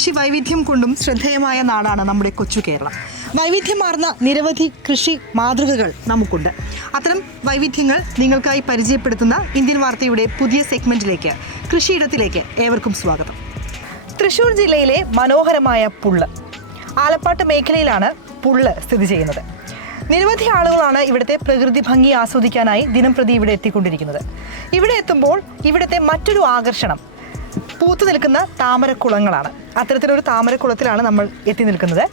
കൃഷി വൈവിധ്യം കൊണ്ടും ശ്രദ്ധേയമായ നാടാണ് നമ്മുടെ കൊച്ചു കേരളം. വൈവിധ്യമാർന്ന നിരവധി കൃഷി മാതൃകകൾ നമുക്കുണ്ട്. അത്തരം വൈവിധ്യങ്ങൾ നിങ്ങൾക്കായി പരിചയപ്പെടുത്തുന്ന ഇന്ത്യൻ വാർത്തയുടെ പുതിയ സെഗ്മെന്റിലേക്ക് കൃഷിയിടത്തിലേക്ക് ഏവർക്കും സ്വാഗതം. തൃശൂർ ജില്ലയിലെ മനോഹരമായ പുള്ള്. ആലപ്പാട്ട് മേഖലയിലാണ് പുള്ള് സ്ഥിതി ചെയ്യുന്നത്. നിരവധി ആളുകളാണ് ഇവിടുത്തെ പ്രകൃതി ഭംഗി ആസ്വദിക്കാനായി ദിനം പ്രതി ഇവിടെ എത്തിക്കൊണ്ടിരിക്കുന്നത്. ഇവിടെ എത്തുമ്പോൾ ഇവിടുത്തെ മറ്റൊരു ആകർഷണം പൂത്തു നിൽക്കുന്ന താമരക്കുളങ്ങളാണ്. അത്തരത്തിലൊരു താമരക്കുളത്തിലാണ് നമ്മൾ എത്തി നിൽക്കുന്നത്.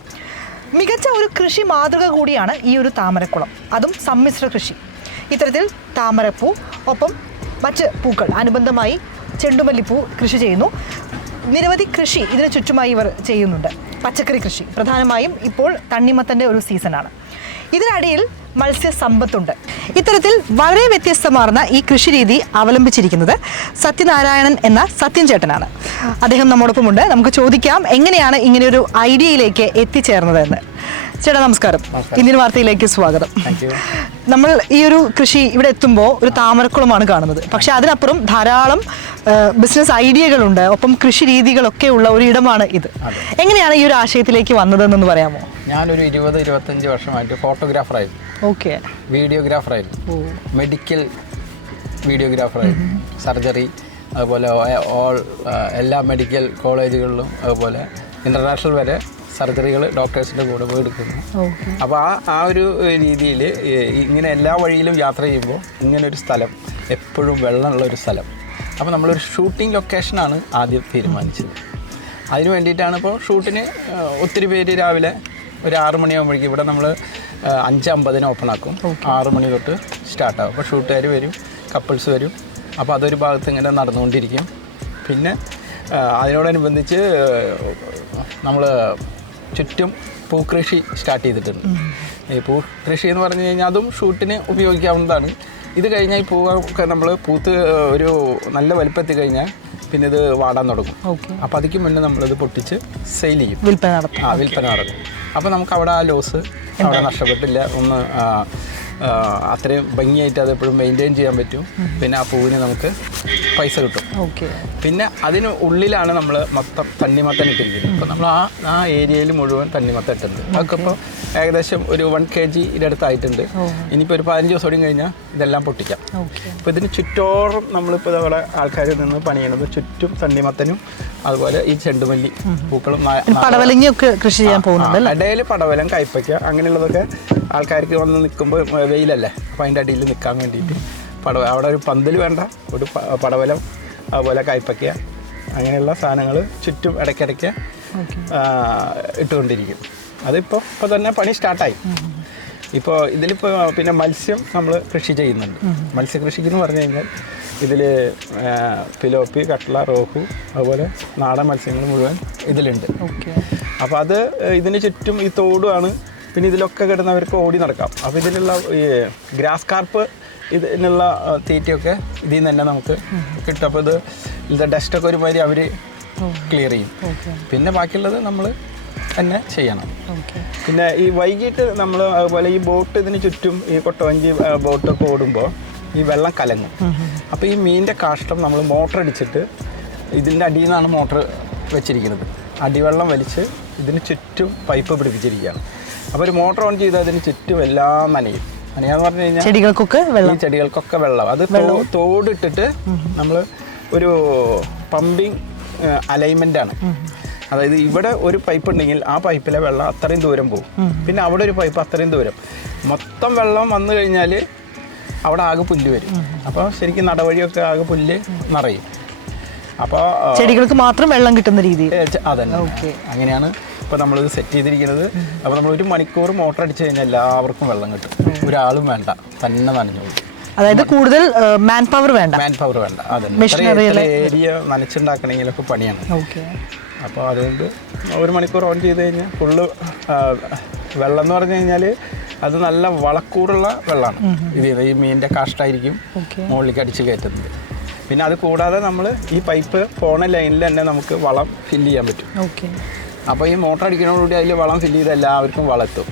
മികച്ച ഒരു കൃഷി മാതൃക കൂടിയാണ് ഈ ഒരു താമരക്കുളം. അതും സമ്മിശ്ര കൃഷി. ഇത്തരത്തിൽ താമരപ്പൂ ഒപ്പം മറ്റ് പൂക്കൾ അനുബന്ധമായി ചെണ്ടുമല്ലിപ്പൂ കൃഷി ചെയ്യുന്നു. നിരവധി കൃഷി ഇതിന് ചുറ്റുമായി ഇവർ ചെയ്യുന്നുണ്ട്. പച്ചക്കറി കൃഷി. പ്രധാനമായും ഇപ്പോൾ തണ്ണിമത്തന്റെ ഒരു സീസണാണ്. ഇതിനിടയിൽ മത്സ്യ സമ്പത്തുണ്ട് ഇത്തരത്തിൽ വളരെ വ്യത്യസ്തമാർന്ന ഈ കൃഷി രീതി അവലംബിച്ചിരിക്കുന്നത് സത്യനാരായണൻ എന്ന സത്യൻ ചേട്ടനാണ്. അദ്ദേഹം നമ്മോടൊപ്പമുണ്ട്. നമുക്ക് ചോദിക്കാം എങ്ങനെയാണ് ഇങ്ങനെയൊരു ഐഡിയയിലേക്ക് എത്തിച്ചേർന്നതെന്ന്. ചേട്ടാ നമസ്കാരം. ഇന്ത്യൻ വാർത്തയിലേക്ക് സ്വാഗതം. നമ്മൾ ഈ ഒരു കൃഷി ഇവിടെ എത്തുമ്പോൾ ഒരു താമരക്കുളമാണ് കാണുന്നത്. പക്ഷെ അതിനപ്പുറം ധാരാളം ബിസിനസ് ഐഡിയകളുണ്ട് ഒപ്പം കൃഷി രീതികളൊക്കെ ഉള്ള ഒരു ഇടമാണ് ഇത്. എങ്ങനെയാണ് ഈ ഒരു ആശയത്തിലേക്ക് വന്നതെന്ന് പറയാമോ? ഞാനൊരു ഇരുപത് ഇരുപത്തഞ്ച് വർഷമായിട്ട് ഫോട്ടോഗ്രാഫറായിരുന്നു ഓക്കെ. വീഡിയോഗ്രാഫറായിരുന്നു മെഡിക്കൽ വീഡിയോഗ്രാഫറായിരുന്നു സർജറി അതുപോലെ ഓൾ എല്ലാ മെഡിക്കൽ കോളേജുകളിലും അതുപോലെ ഇന്റർനാഷണൽ വരെ സർജറികൾ ഡോക്ടേഴ്സിന്റെ കൂടെ പോയി എടുക്കുന്നു. അപ്പോൾ ആ ആ ഒരു രീതിയിൽ ഇങ്ങനെ എല്ലാ വഴിയിലും യാത്ര ചെയ്യുമ്പോൾ ഇങ്ങനെ ഒരു സ്ഥലം എപ്പോഴും വെള്ളമുള്ള ഒരു സ്ഥലം. അപ്പോൾ നമ്മളൊരു ഷൂട്ടിംഗ് ലൊക്കേഷനാണ് ആദ്യം തീരുമാനിച്ചത്. അതിന് വേണ്ടിയിട്ടാണ് ഇപ്പോൾ ഷൂട്ടിന് ഒത്തിരി പേര് രാവിലെ ഒരു ആറ് മണിയാകുമ്പോഴേക്കും ഇവിടെ നമ്മൾ അഞ്ച് അമ്പതിന് ഓപ്പൺ ആക്കും. ആറ് മണി തൊട്ട് സ്റ്റാർട്ടാകും അപ്പോൾ ഷൂട്ടുകാർ വരും കപ്പിൾസ് വരും. അപ്പോൾ അതൊരു ഭാഗത്ത് ഇങ്ങനെ നടന്നുകൊണ്ടിരിക്കും. പിന്നെ അതിനോടനുബന്ധിച്ച് നമ്മൾ ചുറ്റും പൂക്കൃഷി സ്റ്റാർട്ട് ചെയ്തിട്ടുണ്ട്. ഈ പൂക്കൃഷി എന്ന് പറഞ്ഞു കഴിഞ്ഞാൽ അതും ഷൂട്ടിന് ഉപയോഗിക്കാവുന്നതാണ്. ഇത് കഴിഞ്ഞാൽ ഈ പൂവൊക്കെ നമ്മൾ പൂത്ത് ഒരു നല്ല വലുപ്പത്തി കഴിഞ്ഞാൽ പിന്നെ ഇത് വാടാൻ തുടങ്ങും. അപ്പോൾ അതിക്ക് മുന്നേ നമ്മളിത് പൊട്ടിച്ച് സെയിൽ ചെയ്യും. വിൽപ്പന നടത്തും. ആ വിൽപ്പന നടക്കും അപ്പോൾ നമുക്ക് അവിടെ ആ ലോസ് അവിടെ നഷ്ടപ്പെട്ടില്ല. ഒന്ന് അത്രയും ഭംഗിയായിട്ട് അത് എപ്പോഴും മെയിന്റെയിൻ ചെയ്യാൻ പറ്റും. പിന്നെ ആ പൂവിന് നമുക്ക് പൈസ കിട്ടും. ഓക്കെ. പിന്നെ അതിന് ഉള്ളിലാണ് നമ്മൾ മൊത്തം തണ്ണിമത്തൻ ഇട്ടിരിക്കുന്നത്. അപ്പോൾ നമ്മൾ ആ ആ ഏരിയയിൽ മുഴുവൻ തണ്ണിമത്തൻ ഇട്ടുണ്ട് അതൊക്കെ ഇപ്പോൾ ഏകദേശം ഒരു വൺ കെ ജിയുടെ അടുത്തായിട്ടുണ്ട്. ഇനിയിപ്പോൾ ഒരു പതിനഞ്ച് ദിവസം കൂടി കഴിഞ്ഞാൽ ഇതെല്ലാം പൊട്ടിക്കാം. അപ്പോൾ ഇതിന് ചുറ്റോറും നമ്മളിപ്പോൾ ഇതേപോലെ ആൾക്കാരിൽ നിന്ന് പണിയണത് ചുറ്റും തണ്ണിമത്തനും അതുപോലെ ഈ ചെണ്ടുമല്ലി പൂക്കളും പടവലങ്ങിയൊക്കെ കൃഷി ചെയ്യാൻ പോകുന്നുണ്ട് ഇടയിൽ പടവലം കൈപ്പയ്ക്ക അങ്ങനെയുള്ളതൊക്കെ ആൾക്കാർക്ക് വന്ന് നിൽക്കുമ്പോൾ വെയിലല്ലേ? അപ്പോൾ അതിന്റെ അടിയിൽ നിൽക്കാൻ വേണ്ടിയിട്ട് പടവ അവിടെ ഒരു പന്തൽ വേണ്ട ഒരു പടവലം അതുപോലെ കൈപ്പയ്ക്ക അങ്ങനെയുള്ള സാധനങ്ങൾ ചുറ്റും ഇടയ്ക്കിടയ്ക്ക് ഇട്ടുകൊണ്ടിരിക്കും. അതിപ്പോൾ ഇപ്പോൾ തന്നെ പണി സ്റ്റാർട്ടായി. ഇപ്പോൾ ഇതിലിപ്പോൾ പിന്നെ മത്സ്യം നമ്മൾ കൃഷി ചെയ്യുന്നുണ്ട്. മത്സ്യകൃഷിക്ക് എന്ന് പറഞ്ഞു കഴിഞ്ഞാൽ ഇതിൽ പിലോപ്പി കട്ട്ള റോഹു അതുപോലെ നാടൻ മത്സ്യങ്ങൾ മുഴുവൻ ഇതിലുണ്ട്. ഓക്കെ. അപ്പോൾ അത് ഇതിന് ചുറ്റും ഈ തോടുമാണ്. പിന്നെ ഇതിലൊക്കെ കിടന്നവർക്ക് ഓടി നടക്കാം. അപ്പോൾ ഇതിലുള്ള ഈ ഗ്രാസ് കാർപ്പ് ഇതിനുള്ള തീറ്റയൊക്കെ ഇതിൽ നിന്ന് തന്നെ നമുക്ക് കിട്ടും. അപ്പോൾ ഇത് ഇതിന്റെ ഡസ്റ്റൊക്കെ ഒരുമാതിരി അവർ ക്ലിയർ ചെയ്യും. പിന്നെ ബാക്കിയുള്ളത് നമ്മൾ തന്നെ ചെയ്യണം. ഓക്കെ. പിന്നെ ഈ വൈകിട്ട് നമ്മൾ അതുപോലെ ഈ ബോട്ട് ഇതിന് ചുറ്റും ഈ കൊട്ടവഞ്ചി ബോട്ടൊക്കെ ഓടുമ്പോൾ ഈ വെള്ളം കലങ്ങും. അപ്പോൾ ഈ മീനിന്റെ കാഷ്ടം നമ്മൾ മോട്ടർ അടിച്ചിട്ട് ഇതിന്റെ അടിയിൽ നിന്നാണ് മോട്ടർ വെച്ചിരിക്കുന്നത്. അടിവെള്ളം വലിച്ച് ഇതിന് ചുറ്റും പൈപ്പ് പിടിപ്പിച്ചിരിക്കുകയാണ്. അപ്പോൾ ഒരു മോട്ടർ ഓൺ ചെയ്താൽ അതിന് ചുറ്റും എല്ലാം നനയും. നനയാന്ന് പറഞ്ഞു കഴിഞ്ഞാൽ ചെടികൾക്കൊക്കെ വെള്ളം. ഈ ചെടികൾക്കൊക്കെ വെള്ളം. അത് തോടിട്ടിട്ട് നമ്മൾ ഒരു പമ്പിങ് അലൈൻമെന്റ് ആണ്. അതായത് ഇവിടെ ഒരു പൈപ്പ് ഉണ്ടെങ്കിൽ ആ പൈപ്പിലെ വെള്ളം അത്രയും ദൂരം പോകും. പിന്നെ അവിടെ ഒരു പൈപ്പ് അത്രയും ദൂരം. മൊത്തം വെള്ളം വന്നു കഴിഞ്ഞാൽ അവിടെ ആകെ പുല്ല് വരും. അപ്പോൾ ശരിക്കും നടവഴിയൊക്കെ ആകെ പുല്ല് നിറയും. അപ്പോൾ ചെടികൾക്ക് മാത്രം വെള്ളം കിട്ടുന്ന രീതി. അതന്നെ. ഓക്കെ. അങ്ങനെയാണ് ഇപ്പോൾ നമ്മൾ സെറ്റ് ചെയ്തിരിക്കുന്നത്. അപ്പോൾ നമ്മൾ ഒരു മണിക്കൂർ മോട്ടർ അടിച്ചു കഴിഞ്ഞാൽ എല്ലാവർക്കും വെള്ളം കിട്ടും. ഒരാളും വേണ്ട. തന്നെ നനഞ്ഞോളൂ അതായത് കൂടുതൽ മാൻ പവർ വേണ്ട. മാൻ പവർ വേണ്ട അതെ? ഏരിയ നനച്ചുണ്ടാക്കണമെങ്കിലൊക്കെ പണിയാണ്. ഓക്കെ. അപ്പോൾ അതുകൊണ്ട് ഒരു മണിക്കൂർ ഓൺ ചെയ്ത് കഴിഞ്ഞാൽ ഫുള്ള് വെള്ളം എന്ന് പറഞ്ഞു കഴിഞ്ഞാൽ അത് നല്ല വളക്കൂറുള്ള വെള്ളമാണ്. ഇത് ഈ മീനിന്റെ കാഷ്ടായിരിക്കും മുകളിലേക്ക് അടിച്ച് കയറ്റുന്നത്. പിന്നെ അത് കൂടാതെ നമ്മൾ ഈ പൈപ്പ് പോണ ലൈനിൽ തന്നെ നമുക്ക് വളം ഫില്ല് ചെയ്യാൻ പറ്റും. ഓക്കെ. അപ്പോൾ ഈ മോട്ടർ അടിക്കുന്നതോടുകൂടി അതിൽ വളം ഫില്ല് ചെയ്ത് എല്ലാവർക്കും വളർത്തും.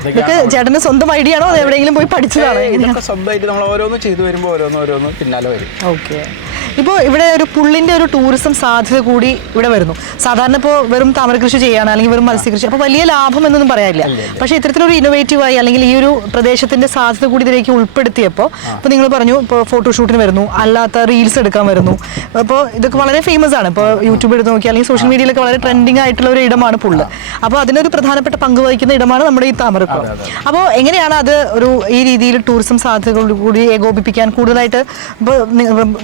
ഇതൊക്കെ ചേട്ടന്റെ സ്വന്തം ഐഡിയ ആണോ അത്. എവിടെയെങ്കിലും പോയി പഠിച്ചതാണോ ഇതൊക്കെ സ്വന്തമായിട്ട് നമ്മൾ ഓരോന്ന് ചെയ്തു വരുമ്പോൾ ഓരോന്ന് ഓരോന്ന് പിന്നാലെ വരും. ഓക്കെ. ഇപ്പോൾ ഇവിടെ ഒരു പുള്ളിന്റെ ഒരു ടൂറിസം സാധ്യത കൂടി ഇവിടെ വരുന്നു. സാധാരണ ഇപ്പോൾ വെറും താമര കൃഷി ചെയ്യാണ് അല്ലെങ്കിൽ വെറും മത്സ്യകൃഷി അപ്പോൾ വലിയ ലാഭം എന്നൊന്നും പറയാനില്ല. പക്ഷേ ഇത്തരത്തിലൊരു ഇന്നോവേറ്റീവായി അല്ലെങ്കിൽ ഈ ഒരു പ്രദേശത്തിന്റെ സാധ്യത കൂടി ഇതിലേക്ക് ഉൾപ്പെടുത്തിയപ്പോൾ ഇപ്പോൾ നിങ്ങൾ പറഞ്ഞു ഇപ്പോൾ ഫോട്ടോഷൂട്ടിന് വരുന്നു അല്ലാത്ത റീൽസ് എടുക്കാൻ വരുന്നു. അപ്പോൾ ഇതൊക്കെ വളരെ ഫേമസ് ആണ്. ഇപ്പോൾ യൂട്യൂബ് എടുത്ത് നോക്കിയാൽ അല്ലെങ്കിൽ സോഷ്യൽ മീഡിയയിലൊക്കെ വളരെ ട്രെൻഡിങ് ആയിട്ടുള്ള ഒരു ഇടമാണ് പുള്ള്. അപ്പോൾ അതിനൊരു പ്രധാനപ്പെട്ട പങ്ക് വഹിക്കുന്ന ഇടമാണ് നമ്മുടെ ഈ താമരക്കുളം. അപ്പോൾ എങ്ങനെയാണ് അത് ഒരു ഈ രീതിയിൽ ടൂറിസം സാധ്യതകൾ കൂടി ഏകോപിപ്പിക്കാൻ കൂടുതലായിട്ട് ഇപ്പോൾ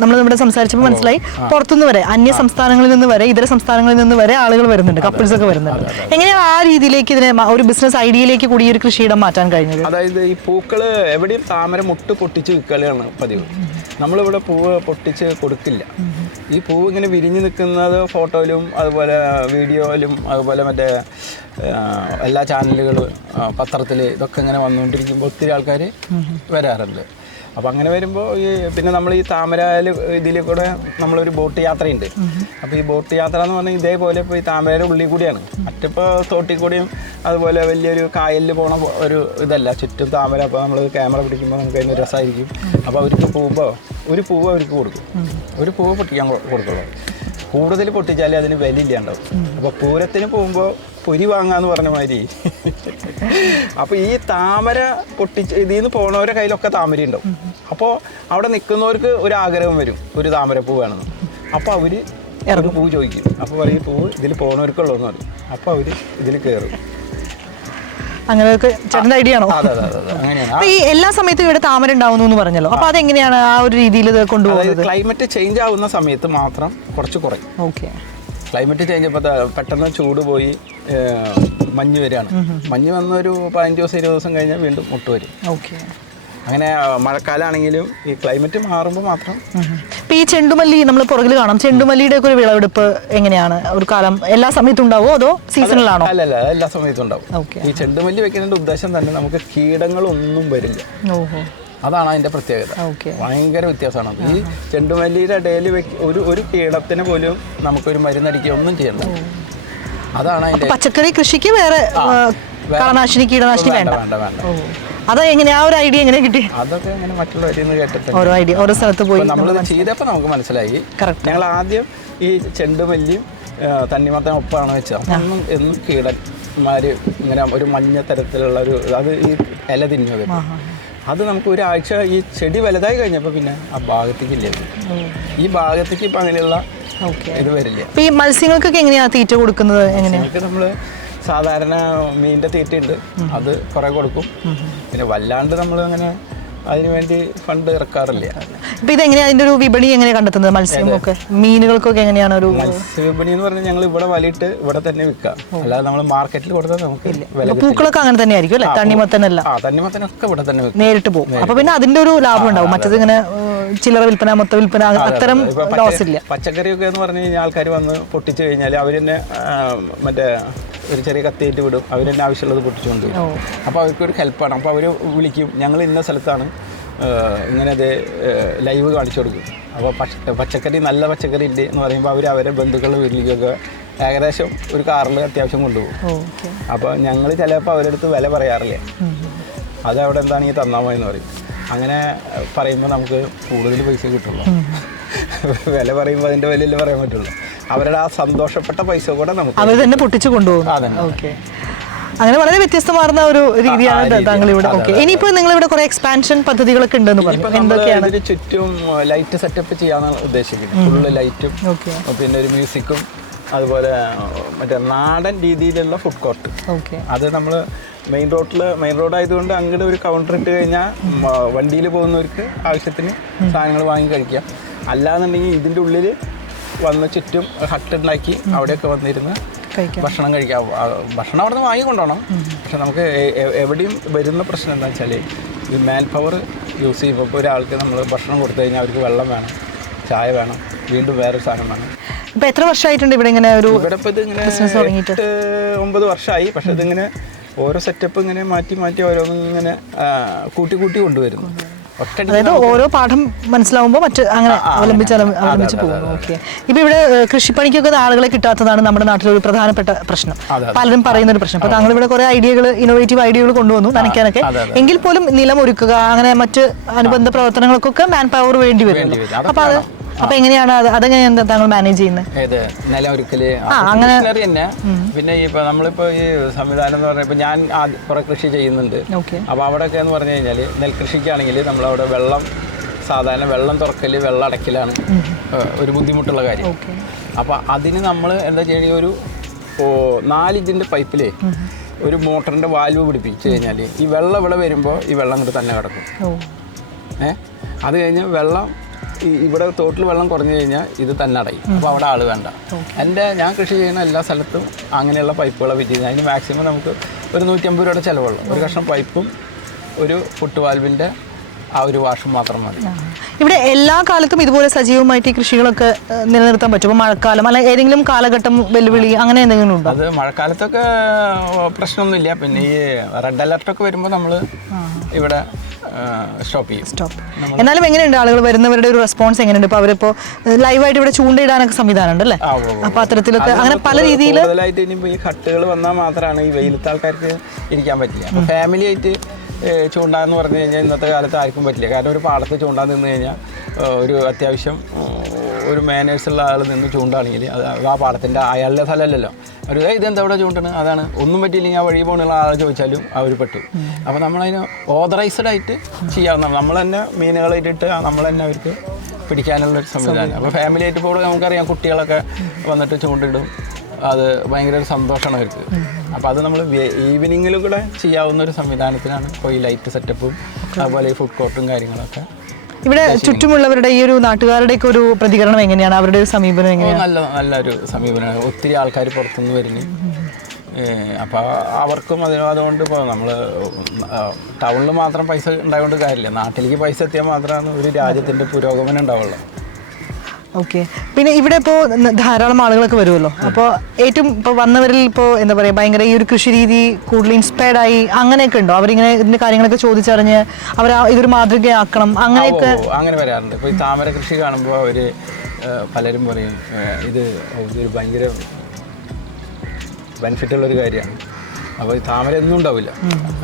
നമ്മൾ നമ്മുടെ സംസാരിച്ചപ്പോൾ മനസ്സിലായി. പുറത്തുനിന്ന് വരെ അന്യ സംസ്ഥാനങ്ങളിൽ നിന്ന് വരെ ഇതര സംസ്ഥാനങ്ങളിൽ നിന്ന് വരെ ആളുകൾ വരുന്നുണ്ട് കപ്പിൾസ് ഒക്കെ വരുന്നുണ്ട്. എങ്ങനെയാണ് ആ രീതിയിലേക്ക് ഇതിനെ ഒരു ബിസിനസ് ഐഡിയയിലേക്ക് കൂടി ഒരു കൃഷിയിടം മാറ്റാൻ കഴിഞ്ഞത്? അതായത് ഈ പൂക്കൾ എവിടെയും താമര മുട്ട് പൊട്ടിച്ച് വിൽക്കലാണ് പതിവ്. നമ്മളിവിടെ പൂവ് പൊട്ടിച്ച് കൊടുക്കില്ല. ഈ പൂവ് ഇങ്ങനെ വിരിഞ്ഞു നിൽക്കുന്നത് ഫോട്ടോയിലും അതുപോലെ വീഡിയോയിലും അതുപോലെ മറ്റേ എല്ലാ ചാനലുകളും പത്രത്തിൽ ഇതൊക്കെ ഇങ്ങനെ വന്നുകൊണ്ടിരിക്കുമ്പോൾ ഒത്തിരി ആൾക്കാർ വരാറുണ്ട്. അപ്പോൾ അങ്ങനെ വരുമ്പോൾ ഈ പിന്നെ നമ്മൾ ഈ താമരയിൽ ഇതിൽ കൂടെ നമ്മളൊരു ബോട്ട് യാത്രയുണ്ട്. അപ്പോൾ ഈ ബോട്ട് യാത്ര എന്ന് പറഞ്ഞാൽ ഇതേപോലെ ഇപ്പോൾ ഈ താമരയുടെ ഉള്ളിൽ കൂടിയാണ്. മറ്റിപ്പോൾ തോട്ടിൽ കൂടിയും അതുപോലെ വലിയൊരു കായലിൽ പോണ ഒരു ഇതല്ല. ചുറ്റും താമര അപ്പോൾ നമ്മൾ ക്യാമറ പിടിക്കുമ്പോൾ നമുക്ക് അതിന് രസമായിരിക്കും അപ്പോൾ അവർക്ക് പോകുമ്പോൾ ഒരു പൂവ് അവർക്ക് കൊടുക്കും. ഒരു പൂവ് പൊട്ടിക്കാൻ കൊടുക്കുള്ളൂ. കൂടുതൽ പൊട്ടിച്ചാലേ അതിന് വില ഇല്ലാണ്ടാവും അപ്പോൾ പൂരത്തിന് പോകുമ്പോൾ പൊരി വാങ്ങാന്ന് പറഞ്ഞ മാതിരി. അപ്പോൾ ഈ താമര പൊട്ടിച്ച് ഇതിൽ നിന്ന് പോണവരെ കയ്യിലൊക്കെ താമര ഉണ്ടാവും. അപ്പോൾ അവിടെ നിൽക്കുന്നവർക്ക് ഒരു ആഗ്രഹം വരും ഒരു താമരപ്പൂ വേണമെന്ന്. അപ്പോൾ അവർ ഇറങ്ങി. പൂ ചോദിക്കും. അപ്പോൾ പറയും പൂ പൂവ് ഇതിൽ പോണവർക്കുള്ളതെന്ന് പറയും. അപ്പോൾ അവർ ഇതിൽ കയറും അങ്ങനെയൊക്കെ ചേട്ടന്റെ ഐഡിയ ആണോ? ഈ എല്ലാ സമയത്തും ഇവിടെ താമര ഉണ്ടാവുന്നു എന്ന് പറഞ്ഞല്ലോ. അപ്പൊ അതെങ്ങനെയാണ് ആ ഒരു രീതിയിൽ ഇത് കൊണ്ടുപോകുന്നത്? ക്ലൈമറ്റ് ചേഞ്ച് ആവുന്ന സമയത്ത് മാത്രം കുറച്ച് കുറയും. ഓക്കെ. ക്ലൈമറ്റ് ചേഞ്ച് ഇപ്പോൾ പെട്ടെന്ന് ചൂട് പോയി മഞ്ഞ് വരികയാണ്. മഞ്ഞ് വന്നൊരു പതിനഞ്ച് ദിവസം ഇരുപത് ദിവസം കഴിഞ്ഞാൽ വീണ്ടും മുട്ട് വരും. ഓക്കെ. അങ്ങനെ മഴക്കാലാണെങ്കിലും മഴക്കാലമാണെങ്കിലും ഈ ക്ലൈമറ്റ് മാറുമ്പോൾ മാത്രം. ഇപ്പൊ ഈ ചെണ്ടുമല്ലി നമ്മൾ പുറകിൽ കാണാം. ചെണ്ടുമല്ലിയുടെ ഒക്കെ ഒരു വിളവെടുപ്പ് എങ്ങനെയാണ്? ഒരു കാലം എല്ലാ സമയത്തും ഉണ്ടാവോ അതോ സീസണിലാണോ? അല്ല അല്ല എല്ലാ സമയത്തും ഉണ്ടാവും. ഈ ചെണ്ടുമല്ലി വെക്കുന്നതിന്റെ ഉദ്ദേശം തന്നെ നമുക്ക് കീടങ്ങളൊന്നും വരില്ല. ഓഹോ. അതാണ് അതിന്റെ പ്രത്യേകത. ഓക്കെ. ഭയങ്കര വ്യത്യാസമാണ്. ഈ ചെണ്ടുമല്ലിയുടെ ഇടയിൽ ഒരു ഒരു കീടത്തിന് പോലും നമുക്കൊരു മരുന്നടിക്കുക ഒന്നും ചെയ്യണ്ട. അതാണ് അതിന്റെ പച്ചക്കറി കൃഷിക്ക് വേറെ കീടനാശിനി വേണ്ട വേണ്ട. വേണ്ട അതാ എങ്ങനെ ആ ഒരു ഐഡിയ എങ്ങനെ കിട്ടി അതൊക്കെ അങ്ങനെ മറ്റുള്ളവരിൽ നിന്ന് കേട്ടിട്ട് ഓരോ ഐഡിയ ഓരോ സ്ഥലത്ത് പോയി നമ്മൾ ചെയ്തപ്പോൾ നമുക്ക് മനസ്സിലായി. ഞങ്ങൾ ആദ്യം ഈ ചെണ്ടുമല്ലിയും ആ, ഒപ്പാണ് വെച്ചത്. അതൊന്നും എന്നും കീടന്മാര് ഇങ്ങനെ ഒരു മഞ്ഞ തരത്തിലുള്ള ഒരു അത് ഈ ഇല തിന്നത് അത് നമുക്ക് ഒരാഴ്ച ഈ ചെടി വലുതായി കഴിഞ്ഞപ്പോൾ പിന്നെ ആ ഭാഗത്തേക്ക് ഇല്ല. ഈ ഭാഗത്തേക്ക് ഇപ്പം അങ്ങനെയുള്ള ഇത് വരില്ല. ഈ മത്സ്യങ്ങൾക്കൊക്കെ എങ്ങനെയാ തീറ്റ കൊടുക്കുന്നത്? എങ്ങനെയാ? നമ്മൾ നമ്മൾ സാധാരണ മീനിന്റെ തീറ്റയുണ്ട്. അത് കുറേ കൊടുക്കും. പിന്നെ വല്ലാണ്ട് നമ്മൾ അങ്ങനെ അതിന് വേണ്ടി ഫണ്ട് ഇറക്കാറില്ല. ഇപ്പൊ ഇതെങ്ങനെയാ അതിന്റെ ഒരു വിപണി എങ്ങനെ കണ്ടെത്തുന്നത്? മത്സ്യമൊക്കെ മീനുകൾക്കൊക്കെ എങ്ങനെയാണ് ഒരു മത്സ്യവിപണി എന്ന് പറഞ്ഞാൽ ഞങ്ങൾ ഇവിടെ വലിയിട്ട് ഇവിടെ തന്നെ വിൽക്കാം. അല്ലാതെ നമ്മൾ മാർക്കറ്റിൽ കൊടുത്താൽ നമുക്ക് പൂക്കളൊക്കെ അങ്ങനെ തന്നെ ആയിരിക്കും അല്ലെ? തണ്ണിമത്തനല്ല തണ്ണിമത്തനൊക്കെ ഇവിടെ തന്നെ വിൽക്കും. നേരിട്ട് പോകും അപ്പൊ പിന്നെ അതിന്റെ ഒരു ലാഭം ഉണ്ടാവും. മറ്റത് ഇങ്ങനെ ചില്ലറ വിൽപ്പന മൊത്ത വിൽപ്പന അത്തരം ലോസ് ഇല്ല. പച്ചക്കറിയൊക്കെ എന്ന് പറഞ്ഞു കഴിഞ്ഞാൽ ആൾക്കാർ വന്ന് പൊട്ടിച്ചു കഴിഞ്ഞാൽ അവർ തന്നെ മറ്റേ ഒരു ചെറിയ കത്തിയിട്ട് വിടും. അവരെന്നെ ആവശ്യമുള്ളത് പൊട്ടിച്ചുകൊണ്ട് അപ്പോൾ അവർക്ക് അപ്പോൾ അവർക്കൊരു ഹെൽപ്പാണ്. അപ്പോൾ അവർ വിളിക്കും. ഞങ്ങൾ ഇന്ന സ്ഥലത്താണ് ഇങ്ങനെ അത് ലൈവ് കാണിച്ചു കൊടുക്കും. അപ്പോൾ പച്ച പച്ചക്കറി നല്ല പച്ചക്കറി ഉണ്ട് എന്ന് പറയുമ്പോൾ അവർ അവരെ ബന്ധുക്കളുടെ വീട്ടിലേക്കൊക്കെ ഏകദേശം ഒരു കാറിൽ അത്യാവശ്യം കൊണ്ടുപോകും. അപ്പോൾ ഞങ്ങൾ ചിലപ്പോൾ അവരുടെ അടുത്ത് വില പറയാറില്ല? അത് അവിടെ എന്താണ് ഈ തന്നാൽ മതി എന്ന് പറയും. അങ്ങനെ പറയുമ്പോൾ നമുക്ക് കൂടുതൽ പൈസ കിട്ടുള്ളൂ. വില പറയുമ്പോൾ അതിന്റെ വിലയില്ല പറയാൻ പറ്റുള്ളൂ. അവരുടെ ആ സന്തോഷപ്പെട്ട പൈസ കൂടെ നമുക്ക് അവർ തന്നെ പൊട്ടിച്ചു കൊണ്ടുപോകും അതെ ഓക്കെ അങ്ങനെ വളരെ വ്യത്യസ്തമാർന്ന ഒരു രീതിയാണ് താങ്കൾ ഇവിടെ ഓക്കെ ഇനിയിപ്പോ നിങ്ങൾ ഇവിടെ കുറെ എക്സ്പാൻഷൻ പദ്ധതികളൊക്കെ ഉണ്ടെന്ന് പറഞ്ഞു. എന്തൊക്കെയാണ്? ഇതിന് ചുറ്റും ലൈറ്റ് സെറ്റപ്പ് ചെയ്യാനാണ് ഉദ്ദേശിക്കുന്നത്. ഫുള്ള് ലൈറ്റും ഓക്കെ പിന്നെ ഒരു മ്യൂസിക്കും അതുപോലെ മറ്റേ നാടൻ രീതിയിലുള്ള ഫുഡ് കോർട്ട് ഓക്കെ അത് നമ്മൾ മെയിൻ റോഡിൽ മെയിൻ റോഡ് ആയതുകൊണ്ട് അങ്ങോട്ട് ഒരു കൗണ്ടർ ഇട്ട് കഴിഞ്ഞാൽ വണ്ടിയിൽ പോകുന്നവർക്ക് ആവശ്യത്തിന് സാധനങ്ങൾ വാങ്ങി കഴിക്കാം. അല്ലാന്നുണ്ടെങ്കിൽ ഇതിന്റെ ഉള്ളിൽ വന്ന് ചുറ്റും ഹട്ട് ഉണ്ടാക്കി അവിടെയൊക്കെ വന്നിരുന്ന് ഭക്ഷണം കഴിക്കാം. ഭക്ഷണം അവിടെ നിന്ന് വാങ്ങിക്കൊണ്ടോണം പക്ഷെ നമുക്ക് എവിടെയും വരുന്ന പ്രശ്നം എന്താ വെച്ചാൽ ഈ മാൻ പവർ യൂസ് ചെയ്യുമ്പോൾ ഇപ്പോൾ ഒരാൾക്ക് നമ്മൾ ഭക്ഷണം കൊടുത്തു കഴിഞ്ഞാൽ അവർക്ക് വെള്ളം വേണം ചായ വേണം വീണ്ടും വേറൊരു സാധനം വേണം. ഇപ്പൊ എത്ര വർഷമായിട്ടുണ്ട് ഇവിടെ ഇങ്ങനെ ഒരു ഇവിടെ ഇപ്പോൾ ഇതിങ്ങനെ ഒമ്പത് വർഷമായി പക്ഷെ ഇതിങ്ങനെ ഓരോ സെറ്റപ്പ് ഇങ്ങനെ മാറ്റി മാറ്റി ഓരോന്നിങ്ങനെ കൂട്ടി കൂട്ടി കൊണ്ടുവരുന്നു. അതായത് ഓരോ പാഠം മനസ്സിലാവുമ്പോൾ മറ്റ് അങ്ങനെ അവലംബിച്ച് അവലംബിച്ച് അതെ, ഓക്കെ ഇപ്പൊ ഇവിടെ കൃഷിപ്പണിക്കൊക്കെ ആളുകളെ കിട്ടാത്തതാണ് നമ്മുടെ നാട്ടിലെ ഒരു പ്രധാനപ്പെട്ട പ്രശ്നം. പലരും പറയുന്ന ഒരു പ്രശ്നം. അപ്പൊ താങ്കൾ ഇവിടെ കുറെ ഐഡിയകൾ ഇന്നോവേറ്റീവ് ഐഡിയകൾ കൊണ്ടുവന്നു നനയ്ക്കാനൊക്കെ. എങ്കിൽ പോലും നിലം ഒരുക്കുക അങ്ങനെ മറ്റ് അനുബന്ധ പ്രവർത്തനങ്ങൾക്കൊക്കെ മാൻ പവർ വേണ്ടി വരും വേണ്ടി അപ്പൊ അത് അപ്പൊ എങ്ങനെയാണ് അത്? അതെങ്ങനെയാണ് താങ്കൾ മാനേജ് ചെയ്യുന്നത് ഏത് നിലം ഒരുക്കൽ അങ്ങനെ- തന്നെ. പിന്നെ ഇപ്പൊ നമ്മളിപ്പോ ഈ സംവിധാനം എന്ന് പറഞ്ഞാൽ ഞാൻ കുറെ കൃഷി ചെയ്യുന്നുണ്ട്. അപ്പൊ അവിടെയൊക്കെ എന്ന് പറഞ്ഞു കഴിഞ്ഞാൽ നെൽകൃഷിക്കാണെങ്കിൽ നമ്മളവിടെ വെള്ളം സാധാരണ വെള്ളം തുറക്കൽ വെള്ളം അടയ്ക്കലാണ് ഒരു ബുദ്ധിമുട്ടുള്ള കാര്യം. അപ്പൊ അപ്പോൾ അതിന് നമ്മൾ എന്താ ചെയ്യണമെങ്കിൽ ഒരു നാലിഞ്ചിന്റെ നാലിഞ്ചിന്റെ പൈപ്പിലേ ഒരു മോട്ടറിന്റെ വാൽവ് പിടിപ്പിച്ച് കഴിഞ്ഞാൽ ഈ വെള്ളം ഇവിടെ വരുമ്പോൾ ഈ വെള്ളം ഇങ്ങോട്ട് തന്നെ കിടക്കും. ഏഹ് ഏ അത് കഴിഞ്ഞ് വെള്ളം ഇവിടെ തോട്ടിൽ വെള്ളം കുറഞ്ഞു കഴിഞ്ഞാൽ ഇത് തന്നെ അടയും. അപ്പോൾ അവിടെ ആൾ വേണ്ട. എന്റെ ഞാൻ കൃഷി ചെയ്യുന്ന എല്ലാ സ്ഥലത്തും അങ്ങനെയുള്ള പൈപ്പുകളെ പറ്റി അതിന് മാക്സിമം നമുക്ക് ഒരു നൂറ്റമ്പത് രൂപയുടെ ചിലവുള്ളൂ. ഒരു കഷ്ണം പൈപ്പും ഒരു ഫുട്ട് വാൽവിന്റെ ആ ഒരു വാഷും മാത്രം മതി. ഇവിടെ എല്ലാ കാലത്തും ഇതുപോലെ സജീവമായിട്ട് ഈ കൃഷികളൊക്കെ നിലനിർത്താൻ പറ്റും. മഴക്കാലം അല്ല ഏതെങ്കിലും കാലഘട്ടം വെല്ലുവിളി അങ്ങനെ എന്തെങ്കിലും ഉണ്ടോ? അത് മഴക്കാലത്തൊക്കെ പ്രശ്നമൊന്നുമില്ല. പിന്നെ ഈ റെഡ് അലർട്ടൊക്കെ വരുമ്പോൾ നമ്മൾ ഇവിടെ സ്റ്റോപ്പ് ചെയ്യും. സ്റ്റോപ്പ്. എന്നാലും എങ്ങനെയുണ്ട് ആളുകൾ വരുന്നവരുടെ ഒരു റെസ്പോൺസ് എങ്ങനെയുണ്ട്? ഇപ്പൊ അവരിപ്പോ ലൈവായിട്ട് ഇവിടെ ചൂണ്ടയിടാനൊക്കെ സംവിധാനം ഉണ്ടല്ലേ ആ, ഉവ്വ് ഉവ്വ്. അപ്പൊ അത്തരത്തിലൊക്കെ അങ്ങനെ പല രീതിയിൽ കൂടുതലായിട്ട് ഇനിയിപ്പോൾ ഈ ഹട്ടുകൾ വന്നാൽ മാത്രമാണ് ഈ വെയിലത്തെ ആൾക്കാർക്ക് ഇരിക്കാൻ പറ്റില്ല. അപ്പോൾ ഫാമിലി ആയിട്ട് ചൂണ്ടാന്ന് പറഞ്ഞു കഴിഞ്ഞാൽ ഇന്നത്തെ കാലത്ത് ആർക്കും പറ്റില്ല. കാരണം ഒരു പാടത്ത് ചൂണ്ടാൻ നിന്ന് കഴിഞ്ഞാൽ ഒരു അത്യാവശ്യം ഒരു മാനേഴ്സുള്ള ആൾ നിന്ന് ചൂണ്ടാണെങ്കിൽ അത് ആ പാടത്തിന്റെ അയാളുടെ സ്ഥലമല്ലല്ലോ. ഒരു "ഏയ്, ഇതെന്താ ഇവിടെ ചൂണ്ടണ്? അതാണ്. ഒന്നും പറ്റിയില്ലെങ്കിൽ ആ വഴി പോകണുള്ള ആളെ ചോദിച്ചാലും അവർ പെട്ടു. അപ്പോൾ നമ്മളതിന് ഓതറൈസ്ഡ് ആയിട്ട് ചെയ്യാവുന്ന നമ്മൾ തന്നെ മീനുകളായിട്ടിട്ട് നമ്മൾ തന്നെ അവർക്ക് പിടിക്കാനുള്ള ഒരു സംവിധാനം. അപ്പോൾ ഫാമിലി ആയിട്ട് പോകുമ്പോൾ നമുക്കറിയാം കുട്ടികളൊക്കെ വന്നിട്ട് ചൂണ്ടിടും. അത് ഭയങ്കര ഒരു സന്തോഷമാണ് അവർക്ക്. അപ്പോൾ അത് നമ്മൾ ഈവനിങ്ങിലും കൂടെ ചെയ്യാവുന്ന ഒരു സംവിധാനത്തിനാണ് ഇപ്പോൾ ഈ ലൈറ്റ് സെറ്റപ്പും അതുപോലെ ഈ ഫുഡ് കോർട്ടും കാര്യങ്ങളൊക്കെ ഇവിടെ ചുറ്റുമുള്ളവരുടെ ഈ ഒരു നാട്ടുകാരുടെയൊക്കെ ഒരു പ്രതികരണം എങ്ങനെയാണ്? അവരുടെ ഒരു സമീപനം എങ്ങനെയാണ്? നല്ല നല്ലൊരു സമീപനമാണ് ഒത്തിരി ആൾക്കാർ പുറത്തുനിന്ന് വരുന്നു. അപ്പോൾ അവർക്കും അതിന് അതുകൊണ്ട് ഇപ്പോൾ നമ്മൾ ടൗണിൽ മാത്രം പൈസ ഉണ്ടായതുകൊണ്ട് കാര്യമില്ല. നാട്ടിലേക്ക് പൈസ എത്തിയാൽ മാത്രമാണ് ഒരു രാജ്യത്തിന്റെ പുരോഗമനം ഉണ്ടാവുള്ളൂ. ഓക്കെ പിന്നെ ഇവിടെ ഇപ്പോൾ ധാരാളം ആളുകളൊക്കെ വരുമല്ലോ അപ്പോൾ ഏറ്റവും ഇപ്പോൾ വന്നവരിൽ ഇപ്പോൾ എന്താ പറയുക ഭയങ്കര ഈ ഒരു കൃഷി രീതി കൂടുതൽ ഇൻസ്പയർഡ് ആയി അങ്ങനെയൊക്കെ ഉണ്ടോ? അവരിങ്ങനെ ഇതിന്റെ കാര്യങ്ങളൊക്കെ ചോദിച്ചറിഞ്ഞ് അവർ ഇതൊരു മാതൃകയാക്കണം അങ്ങനെയൊക്കെ അങ്ങനെ വരാറുണ്ട്. ഇപ്പോൾ ഈ താമര കൃഷി കാണുമ്പോൾ അവർ പലരും പറയും ഇത് ഇതൊരു ഭയങ്കര ബെനിഫിറ്റ് ഉള്ളൊരു കാര്യമാണ്. അപ്പോൾ ഈ താമര ഒന്നും ഉണ്ടാവില്ല.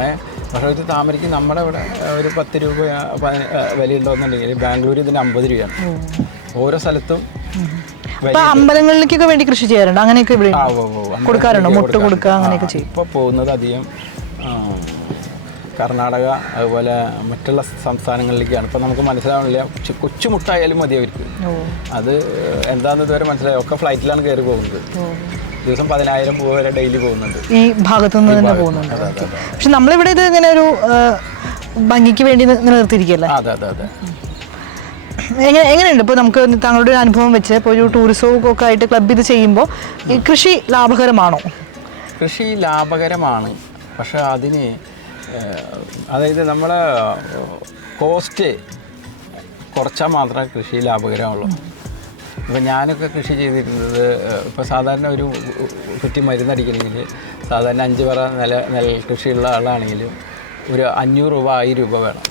ഏഹ് പക്ഷേ ഇത് താമരയ്ക്ക് നമ്മുടെ ഇവിടെ ഒരു പത്ത് രൂപ വിലയുണ്ടോയെന്നുണ്ടെങ്കിൽ ബാംഗ്ലൂർ ഇതിന് അമ്പത് രൂപയാണ്. ഓരോ സ്ഥലത്തും അപ്പൊ അമ്പലങ്ങളിലേക്കൊക്കെ വേണ്ടി കൃഷി ചെയ്യാറുണ്ട്? അങ്ങനെയൊക്കെ ഇവിടെ കൊടുക്കാറുണ്ടോ? മുട്ട്. കൊടുക്കുക അങ്ങനെയൊക്കെ ചെയ്യും. ഇപ്പൊ പോകുന്നത് അധികം കർണാടക അതുപോലെ മറ്റുള്ള സംസ്ഥാനങ്ങളിലേക്കാണ്. ഇപ്പൊ നമുക്ക് മനസ്സിലാവണില്ല. കൊച്ചു- കൊച്ചു മുട്ടായാലും മതി അവർക്ക്. അത് എന്താണെന്ന് ഇതുവരെ മനസ്സിലായി ഒക്കെ ഫ്ലൈറ്റിലാണ് കയറി പോകുന്നത്. ദിവസം പതിനായിരം രൂപ വരെ ഡെയിലി പോകുന്നുണ്ട്. ഈ ഭാഗത്തു നിന്ന് തന്നെ പോകുന്നുണ്ട്. പക്ഷെ നമ്മളിവിടെ ഇത് ഇങ്ങനെ ഒരു ഭംഗിക്ക് വേണ്ടി നിലനിർത്തിയിരിക്കല്ലേ അതെ അതെ അതെ. എങ്ങനെ എങ്ങനെയുണ്ട്? ഇപ്പോൾ നമുക്ക് താങ്കളുടെ ഒരു അനുഭവം വെച്ച് ഇപ്പോൾ ഒരു ടൂറിസവും ഒക്കെ ആയിട്ട് ക്ലബ് ഇത് ചെയ്യുമ്പോൾ ഈ കൃഷി ലാഭകരമാണോ? കൃഷി ലാഭകരമാണ്. പക്ഷെ അതിന് അതായത് നമ്മളെ കോസ്റ്റ് കുറച്ചാൽ മാത്രമേ കൃഷി ലാഭകരമുള്ളൂ ഇപ്പം ഞാനൊക്കെ കൃഷി ചെയ്തിരുന്നത് ഇപ്പോൾ സാധാരണ ഒരു കുറ്റി മരുന്നടിക്കണമെങ്കിൽ സാധാരണ അഞ്ച് പറ നില നെൽ കൃഷിയുള്ള ആളാണെങ്കിൽ ഒരു അഞ്ഞൂറ് രൂപ ആയിരം രൂപ വേണം.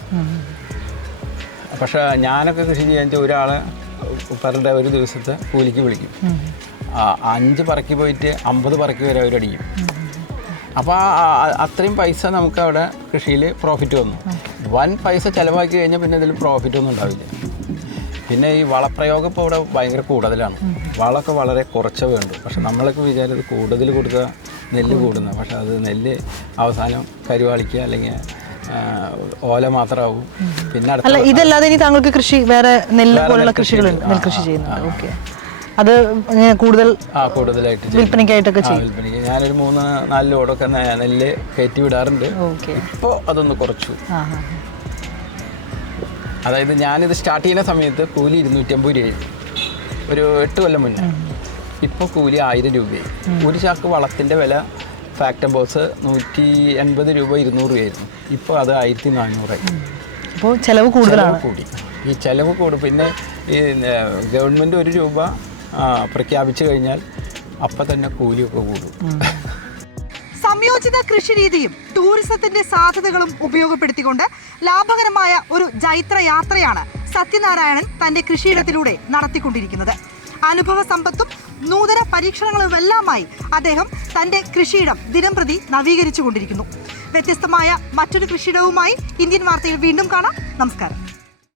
പക്ഷേ ഞാനൊക്കെ കൃഷി ചെയ്യാൻ ഒരാളെ പെർ ഡേ ഒരു ദിവസത്തെ കൂലിക്ക് വിളിക്കും. അഞ്ച് പറക്കി പോയിട്ട് അമ്പത് പറക്കി വരെ അവരടിക്കും അപ്പോൾ അത്രയും പൈസ നമുക്ക് അവിടെ കൃഷിയിൽ പ്രോഫിറ്റ് വന്നു വൻ പൈസ ചിലവാക്കി കഴിഞ്ഞാൽ പിന്നെ ഇതിൽ പ്രോഫിറ്റ് ഒന്നും ഉണ്ടാവില്ല. പിന്നെ ഈ വളപ്രയോഗം ഇപ്പോൾ ഇവിടെ ഭയങ്കര കൂടുതലാണ്. വളമൊക്കെ വളരെ കുറച്ചേ വേണ്ടു. പക്ഷെ നമ്മളൊക്കെ വിചാരം കൂടുതൽ കൊടുക്കുക നെല്ല് കൂടുന്ന. പക്ഷെ അത് നെല്ല് അവസാനം കരുവാളിക്കുക അല്ലെങ്കിൽ ഓല മാത്രമാവും പിന്നെ അല്ല ഇതല്ലാതെ ഇനി താങ്കൾക്ക് കൃഷി വേറെ നെല്ല് പോലുള്ള കൃഷികളുണ്ട് നെൽകൃഷി ചെയ്യുന്നുണ്ട്. ഓക്കെ. അത് കൂടുതൽ കൂടുതലായിട്ട്. വിൽപ്പനയ്ക്കായിട്ടൊക്കെ ചെയ്യും. വിൽപ്പനയ്ക്ക്. ഞാനൊരു മൂന്ന് നാല് ലോഡൊക്കെ നെല്ല് കയറ്റി വിടാറുണ്ട്. ഇപ്പോൾ അതൊന്ന് കുറച്ചു. അതായത് ഞാനിത് സ്റ്റാർട്ട് ചെയ്യുന്ന സമയത്ത് കൂലി ഇരുന്നൂറ്റമ്പത് രൂപയായിരുന്നു ഒരു എട്ട് കൊല്ലം മുന്നേ. ഇപ്പോൾ കൂലി ആയിരം രൂപയായി. ഒരു ചാക്ക് വളത്തിന്റെ വില ഫാക്ടം ബോക്സ് നൂറ്റി എൺപത് രൂപ ഇരുന്നൂറ് രൂപയായിരുന്നു ഇപ്പോൾ അത് ആയിരത്തി നാനൂറായി. അപ്പോൾ ചിലവ് കൂടുതലാണ്. കൂടി. ഈ ചിലവ് കൂടും. പിന്നെ ഈ ഗവൺമെന്റ് ഒരു രൂപ പ്രഖ്യാപിച്ചു കഴിഞ്ഞാൽ അപ്പം തന്നെ കൂലിയൊക്കെ കൂടും. സംയോജിത കൃഷിരീതിയും ടൂറിസത്തിന്റെ സാധ്യതകളും ഉപയോഗപ്പെടുത്തിക്കൊണ്ട് ലാഭകരമായ ഒരു ജൈത്ര യാത്രയാണ് സത്യനാരായണൻ തന്റെ കൃഷിയിടത്തിലൂടെ നടത്തിക്കൊണ്ടിരിക്കുന്നത്. അനുഭവ സമ്പത്തും നൂതന പരീക്ഷണങ്ങളുമെല്ലാമായി അദ്ദേഹം തന്റെ കൃഷിയിടം ദിനം പ്രതി നവീകരിച്ചു കൊണ്ടിരിക്കുന്നു വ്യത്യസ്തമായ മറ്റൊരു കൃഷിയിടവുമായി ഇന്ത്യൻ വാർത്തയിൽ വീണ്ടും കാണാം. നമസ്കാരം.